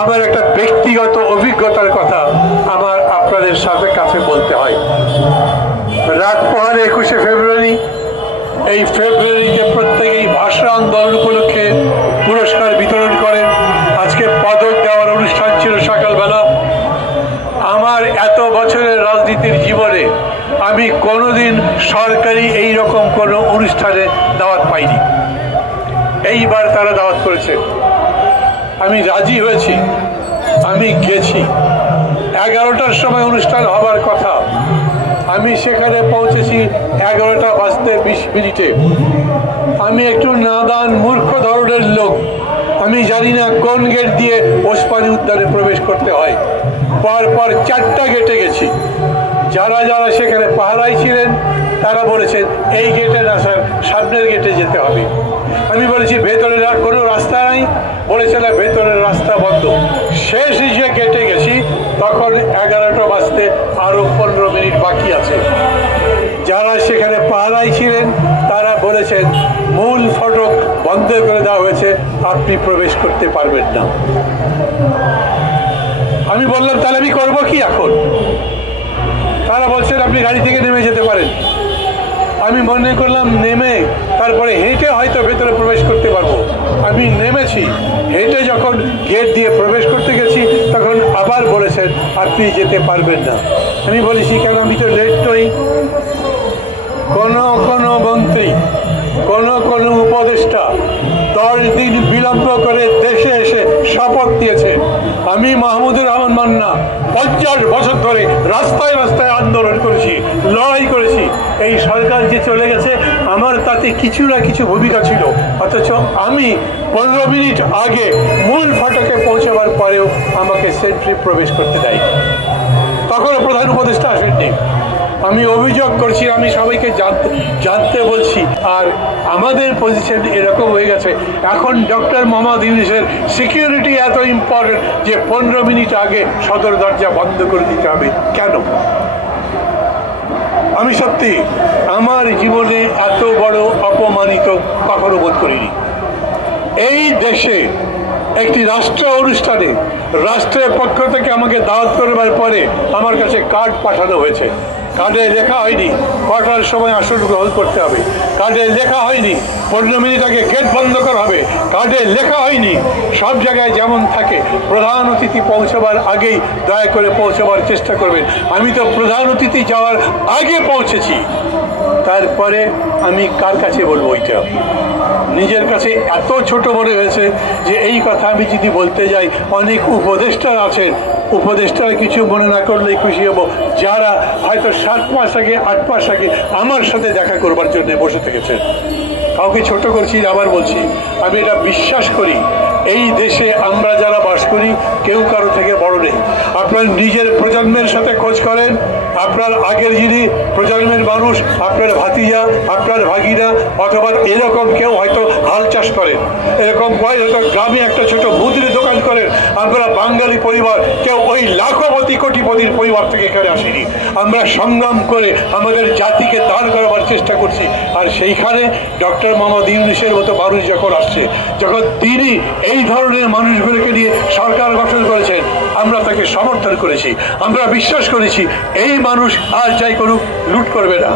আমার একটা ব্যক্তিগত অভিজ্ঞতার কথা আমার আপনাদের সাথে কাছে বলতে হয়। রাত পোহারে 21শে ফেব্রুয়ারি, এই ফেব্রুয়ারিতে প্রত্যেকেই ভাষা আন্দোলন উপলক্ষে পুরস্কার বিতরণ করেন। আজকে পদক দেওয়ার অনুষ্ঠান ছিল সকালবেলা। আমার এত বছরের রাজনীতির জীবনে আমি কোনোদিন সরকারি এই রকম কোনো অনুষ্ঠানে দাওয়াত পাইনি। এইবার তারা দাওয়াত করেছে, আমি রাজি হয়েছি, আমি গেছি। 11টার সময় অনুষ্ঠান হবার কথা, আমি সেখানে পৌঁছেছি 11টা বাজতে 20 মিনিটে। আমি একটু নাদান মূর্খ ধরনের লোক, আমি জানি না কোন গেট দিয়ে ওসমানী উদ্যানে প্রবেশ করতে হয়। পরপর 4টা গেটে গেছি। যারা যারা সেখানে পাহারায় ছিলেন তারা বলেছেন এই গেটে না স্যার, সামনের গেটে যেতে হবে। আমি বলেছি ভেতরের আর কোনো রাস্তা নাই, বলেছে না ভেতরের রাস্তা বন্ধ। শেষ যে গেটে গেছি তখন 11টা বাজতে আরো 15 মিনিট বাকি আছে। যারা সেখানে পাহারায় ছিলেন তারা বলেছেন মূল ফটক বন্ধ করে দেওয়া হয়েছে, আপনি প্রবেশ করতে পারবেন না। আমি বললাম তাহলে আমি করবো কি এখন? তারা বলছেন আপনি গাড়ি থেকে নেমে যেতে পারেন। আমি মনে করলাম নেমে তারপরে হেঁটে হয়তো ভেতরে প্রবেশ করতে পারবো। আমি নেমেছি, হেঁটে যখন গেট দিয়ে প্রবেশ করতে গেছি তখন আবার বলেছেন আপনি যেতে পারবেন না। আমি বলেছি কেন, আমি তো লেট নই। কোনো মন্ত্রী, কোনো উপদেষ্টা 10 দিন বিলম্ব করে দেশে এসে শপথ দিয়েছে আমি মাহমুদুর রহমান মান্না 50 বছর ধরে রাস্তায় রাস্তায় আন্দোলন করেছি, লড়াই করেছি। এই সরকার যে চলে গেছে আমার তাতে কিছু না কিছু ভূমিকা ছিল, অথচ আমি 15 মিনিট আগে মূল ফটকে পৌঁছাবার পরেও আমাকে সেন্ট্রি প্রবেশ করতে দেয়। তখনও প্রধান উপদেষ্টা আসেননি। আমি অভিযোগ করছি, আমি সবাইকে জানতে বলছি। আর আমাদের পজিশন এরকম হয়ে গেছে এখন ডক্টর মোহাম্মদ ইউনূসের সিকিউরিটি এত ইম্পর্টেন্ট যে 15 মিনিট আগে সদর দরজা বন্ধ করে দিতে হবে। কেন? আমি সত্যি আমার জীবনে এত বড় অপমানিত কখনো বোধ করিনি। এই দেশে একটি রাষ্ট্র অনুষ্ঠানে রাষ্ট্রের পক্ষ থেকে আমাকে দাওয়াত করবার পরে আমার কাছে কার্ড পাঠানো হয়েছে। কার্ডে লেখা হয়নি কটার সময় আসন গ্রহণ করতে হবে, কার্ডে লেখা হয়নি 15 মিনিট আগে গেট বন্ধ করা হবে, কার্ডে লেখা হয়নি সব জায়গায় যেমন থাকে প্রধান অতিথি পৌঁছাবার আগেই দয়া করে পৌঁছাবার চেষ্টা করবেন। আমি তো প্রধান অতিথি যাওয়ার আগে পৌঁছেছি, তারপরে আমি কার কাছে বলবো? ওইটা নিজের কাছে এত ছোট মনে হয়েছে যে এই কথা আমি যদি বলতে যাই অনেক উপদেষ্টা আছেন, উপদেষ্টারা কিছু মনে না করলেই খুশি হব, যারা হয়তো 7 মাস আগে 8 মাস আগে আমার সাথে দেখা করবার জন্য বসে থেকেছেন। কাউকে ছোট করছি, আবার বলছি আমি এটা বিশ্বাস করি এই দেশে আমরা যারা বাস করি কেউ কারো থেকে বড় নেই। আপনার নিজের প্রজন্মের সাথে খোঁজ করেন, আপনার আগের যিনি প্রজন্মের মানুষ, আপনার ভাতিজা, আপনার ভাগিনা, অথবা এরকম কেউ হয়তো হাল চাষ করেন, এরকম হয়তো গ্রামে একটা ছোট মুদির দোকান করেন। আমরা বাঙালি পরিবার কেউ ওই লাখপতি কোটিপতির পরিবার থেকে এখানে আসিনি। আমরা সংগ্রাম করে আমাদের জাতিকে দাঁড় করাবার চেষ্টা করছি। আর সেইখানে ডক্টর মোহাম্মদ ইউনূসের মতো মানুষ যখন আসছে, যখন তিনি এই ধরনের মানুষগুলোকে নিয়ে সরকার গঠন করেছেন, আমরা তাকে সমর্থন করেছি। আমরা বিশ্বাস করেছি এই মানুষ আর যাই করুক লুট করবে না,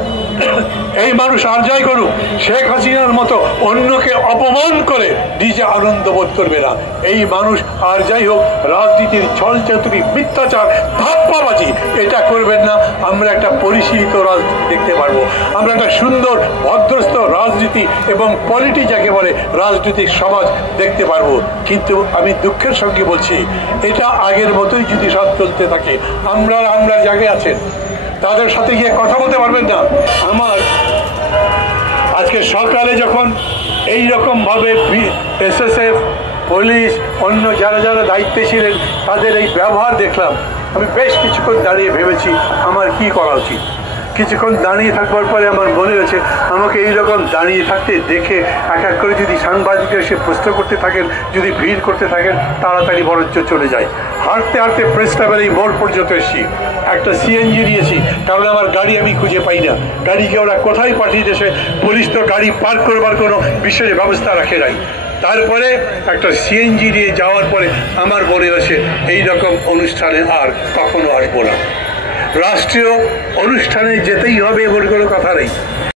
এই মানুষ আর যাই করুক শেখ হাসিনার মতো অন্যকে অপমান করে নিজে আনন্দ বোধ করবে না। এই মানুষ আর যাই হোক রাজনীতির ছলচাতুরি, মিথ্যাচার, ধাপ্পাবাজি এটা করবেন না। আমরা একটা পরিশীলিত রাজনীতি দেখতে পারবো, আমরা একটা সুন্দর ভদ্রস্থ রাজনীতি এবং পলিটি যাকে বলে রাজনৈতিক সমাজ দেখতে পারবো। কিন্তু আমি দুঃখের সঙ্গে বলছি এটা আগের মতোই যদি সব চলতে থাকে আমরা জায়গায় আছেন তাদের সাথে গিয়ে কথা বলতে পারবেন না। আমার আজকে সকালে যখন এইরকম ভাবে SSF, পুলিশ, অন্য যারা যারা দায়িত্বে ছিলেন তাদের এই ব্যবহার দেখলাম, আমি বেশ কিছুক্ষণ দাঁড়িয়ে ভেবেছি আমার কি করা উচিত। কিছুক্ষণ দাঁড়িয়ে থাকবার পরে আমার মনে হয়েছে আমাকে এইরকম দাঁড়িয়ে থাকতে দেখে এক এক করে যদি সাংবাদিকরা এসে প্রশ্ন করতে থাকেন, যদি ভিড় করতে থাকেন, তাড়াতাড়ি বরঞ্চ চলে যায়। হাঁটতে হাঁটতে প্রেস ক্লাবের এই মোড় পর্যন্ত এসেছি, একটা CNG নিয়েছি, কারণ আমার গাড়ি আমি খুঁজে পাই না। গাড়িকে ওরা কোথায় পাঠিয়ে দিয়েছে, পুলিশ তো গাড়ি পার্ক করবার কোনো বিশেষ ব্যবস্থা রাখে নাই। তারপরে একটা সিএনজি দিয়ে যাওয়ার পরে আমার মনে হয়েছে এইরকম অনুষ্ঠানে আর কখনো আসবো না। রাষ্ট্রীয় অনুষ্ঠানে যেতেই হবে এমন কোনো কথা নেই।